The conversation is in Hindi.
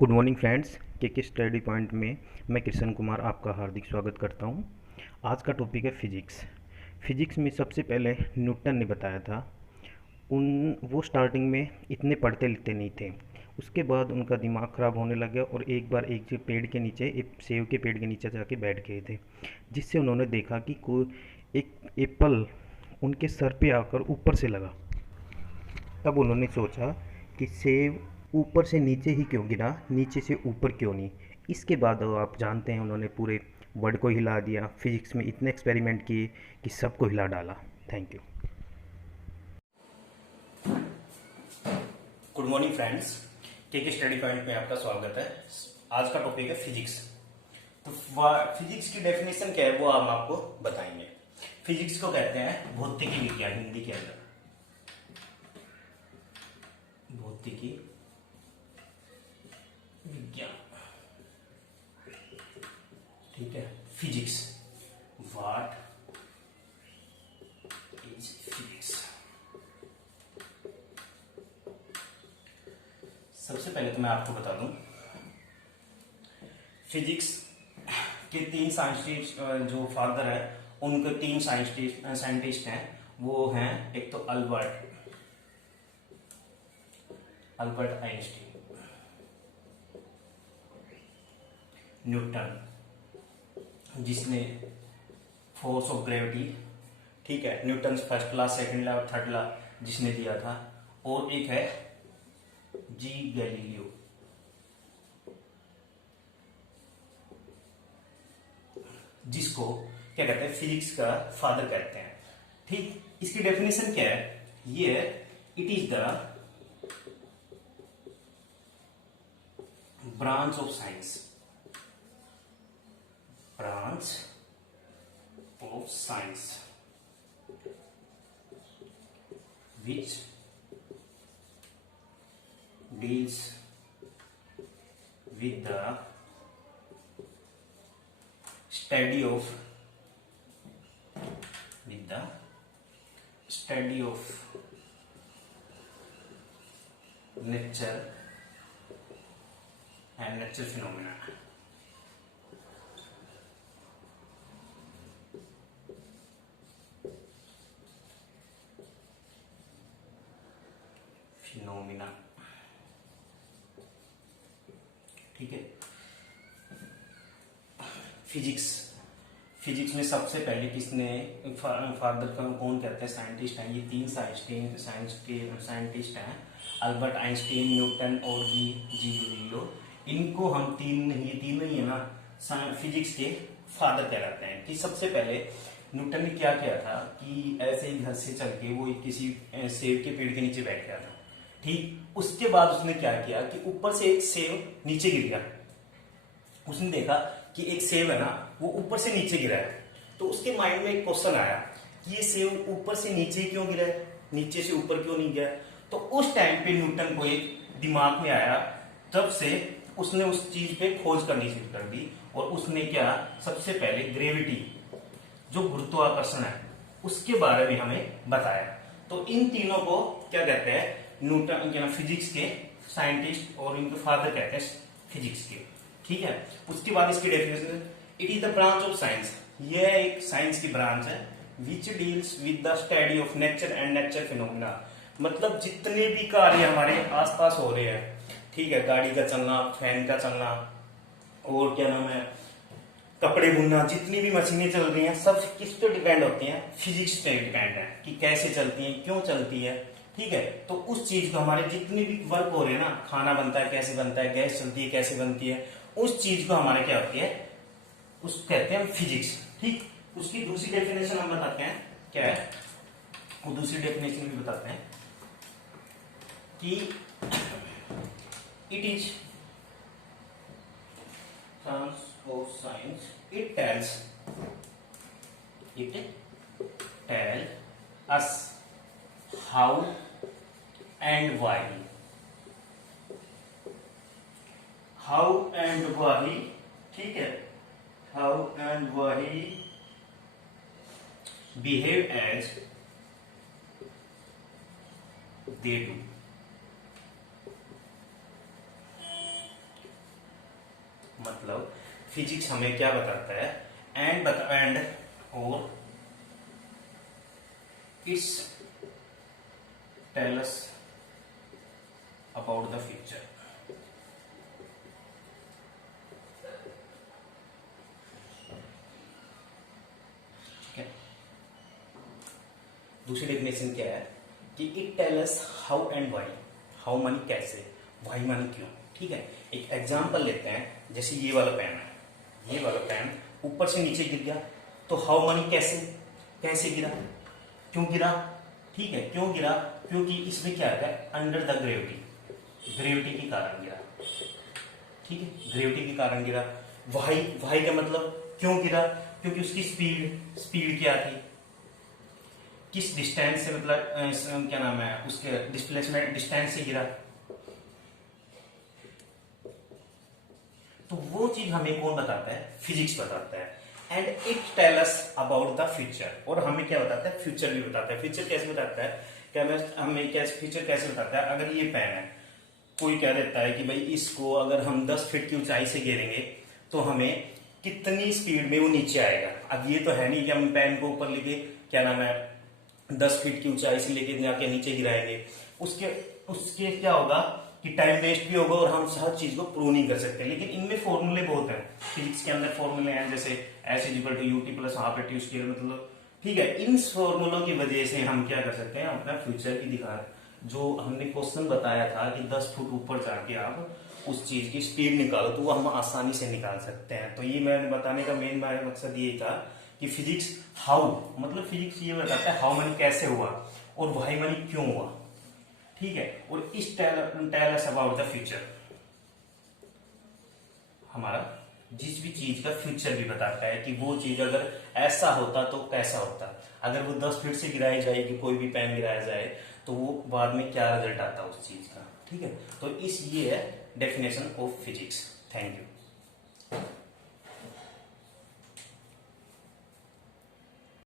गुड मॉर्निंग फ्रेंड्स, के स्टडी पॉइंट में मैं कृष्ण कुमार आपका हार्दिक स्वागत करता हूं। आज का टॉपिक है फिजिक्स। फिजिक्स में सबसे पहले न्यूटन ने बताया था। वो स्टार्टिंग में इतने पढ़ते लिखते नहीं थे। उसके बाद उनका दिमाग ख़राब होने लगा और एक बार एक जो पेड़ के नीचे, एक सेब के पेड़ के नीचे जाके बैठ गए थे, जिससे उन्होंने देखा कि कोई एक एप्पल उनके सर पे आकर ऊपर से लगा। तब उन्होंने सोचा कि सेब ऊपर से नीचे ही क्यों गिरा, नीचे से ऊपर क्यों नहीं। इसके बाद आप जानते हैं उन्होंने पूरे वर्ल्ड को हिला दिया। फिजिक्स में इतने एक्सपेरिमेंट किए कि सबको हिला डाला। Thank you. Good morning friends, के स्टडी पॉइंट में आपका स्वागत है। आज का टॉपिक है फिजिक्स। तो फिजिक्स की डेफिनेशन क्या है वो हम आपको बताएंगे। फिजिक्स को कहते हैं भौतिकी विज्ञान, हिंदी के अंदर भौतिकी विज्ञान। ठीक है, फिजिक्स, व्हाट इज फिजिक्स। सबसे पहले तो मैं आपको बता दूं, फिजिक्स के तीन साइंटिस्ट जो फादर है, उनके तीन साइंटिस्ट हैं। वो हैं, एक तो अल्बर्ट आइंस्टीन, न्यूटन जिसने फोर्स ऑफ ग्रेविटी, ठीक है, Newton first law, second law और थर्ड लॉ जिसने दिया था, और एक है जी गैलीलियो, जिसको क्या कहते हैं, फिजिक्स का फादर कहते हैं। ठीक, इसकी डेफिनेशन क्या है? ये it is the branch of science which deals with the study of nature and natural phenomena. ठीक है, फिजिक्स में सबसे पहले किसने फादर का कौन कहते हैं, साइंटिस्ट हैं। ये तीन साइंटिस्ट हैं, अल्बर्ट आइंस्टीन, न्यूटन और जी गैलीलियो। इनको हम ये तीनों ही है ना, फिजिक्स के फादर कहलाते हैं। कि सबसे पहले न्यूटन ने क्या किया था कि ऐसे ही घर से चल के वो किसी सेब के पेड़ के नीचे बैठ गया था। ठीक, उसके बाद उसने क्या किया कि ऊपर से एक सेब नीचे गिर गया। उसने देखा कि एक सेब है ना, वो ऊपर से नीचे गिरा है। तो उसके माइंड में एक क्वेश्चन आया कि ये सेब ऊपर से नीचे क्यों गिरा है, नीचे से ऊपर क्यों नहीं गया। तो उस टाइम पे न्यूटन को एक दिमाग में आया, तब से उसने उस चीज पे खोज करनी शुरू कर दी। और उसने क्या, सबसे पहले ग्रेविटी, जो गुरुत्वाकर्षण है, उसके बारे में हमें बताया। तो इन तीनों को क्या कहते हैं, न्यूटन फिजिक्स के साइंटिस्ट, और इनके फादर कहते हैं फिजिक्स के। ठीक है, उसके बाद इसकी definition, it is the branch of science. यह एक साइंस की ब्रांच है, which deals with the study of nature and nature phenomena. मतलब जितने भी कार्य हमारे आसपास हो रहे हैं, ठीक है, गाड़ी का चलना, फैन का चलना, और क्या नाम है, कपड़े बुनना, जितनी भी मशीनें चल रही हैं, सब किस पे डिपेंड होती हैं, फिजिक्स पे डिपेंड है कि कैसे चलती हैं, क्यों चलती है। ठीक है, तो उस चीज को हमारे जितने भी वर्क हो रहे हैं ना, खाना बनता है कैसे बनता है, गैस चलती है कैसे बनती है, उस चीज को हमारे क्या होती है, उस कहते हैं फिजिक्स। ठीक, उसकी दूसरी डेफिनेशन हम बताते हैं, क्या है वो दूसरी डेफिनेशन भी बताते हैं कि it is science of science, it tell us how and why, ठीक है, how and why behave as they do. मतलब फिजिक्स हमें क्या बताता है, एंड और it's tell us about the future. ठीक है, दूसरी डेफिनेशन क्या है कि it tell us how and why, how मानी कैसे, वाई मानी क्यों। ठीक है, एक एग्जांपल लेते हैं, जैसे ये वाला पेन है, ये वाला पेन ऊपर से नीचे गिर गया, तो हाउ मानी कैसे, कैसे गिरा, क्यों गिरा। ठीक है, क्यों गिरा, क्योंकि इसमें क्या है, अंडर द ग्रेविटी, ग्रेविटी के कारण गिरा। ठीक है, ग्रेविटी के कारण गिरा। वाई, वाई का मतलब क्यों गिरा, क्योंकि उसकी स्पीड, स्पीड क्या थी, किस डिस्टेंस से, मतलब क्या नाम है उसके, डिस्प्लेसमेंट डिस्टेंस से गिरा। तो वो चीज हमें कौन बताता है, फिजिक्स बताता है। And it tell us about the future, और हमें क्या बताता है, फ्यूचर भी बताता है। फ्यूचर कैसे बताता है, क्या हमें क्या फ्यूचर कैसे बताता है, अगर ये पेन है, कोई कह देता है कि भाई इसको अगर हम 10 फीट की ऊंचाई से गिरेंगे तो हमें कितनी स्पीड में वो नीचे आएगा। अब ये तो है नहीं कि हम पेन को ऊपर लेके क्या नाम है 10 फीट की ऊंचाई से लेके जाके नीचे गिराएंगे, उसके उसके क्या होगा कि टाइम वेस्ट भी होगा और हम हर चीज को प्रूव नहीं कर सकते। लेकिन इनमें फॉर्मूले बहुत हैं, फिजिक्स के अंदर फॉर्मूले हैं, जैसे s is equal to u t plus half t square, मतलब ठीक है, इन फॉर्मूलों की वजह से हम क्या कर सकते हैं, अपना फ्यूचर की दिखा, जो हमने क्वेश्चन बताया था कि 10 फुट ऊपर जाके आप उस चीज की स्पीड निकालो, तो वो हम आसानी से निकाल सकते हैं। तो ये मैंने बताने का मेन मकसद ये था कि फिजिक्स हाउ, मतलब फिजिक्स ये बताता है हाउ मानी कैसे हुआ और वाई मानी क्यों हुआ। ठीक है, और इस tell us about the future, हमारा जिस भी चीज का फ्यूचर भी बताता है कि वो चीज अगर ऐसा होता तो कैसा होता, अगर वो 10 फीट से गिराई जाएगी, कोई भी पेन गिराया जाए तो वो बाद में क्या रिजल्ट आता उस चीज का। ठीक है, तो इस ये है definition of physics. Thank you.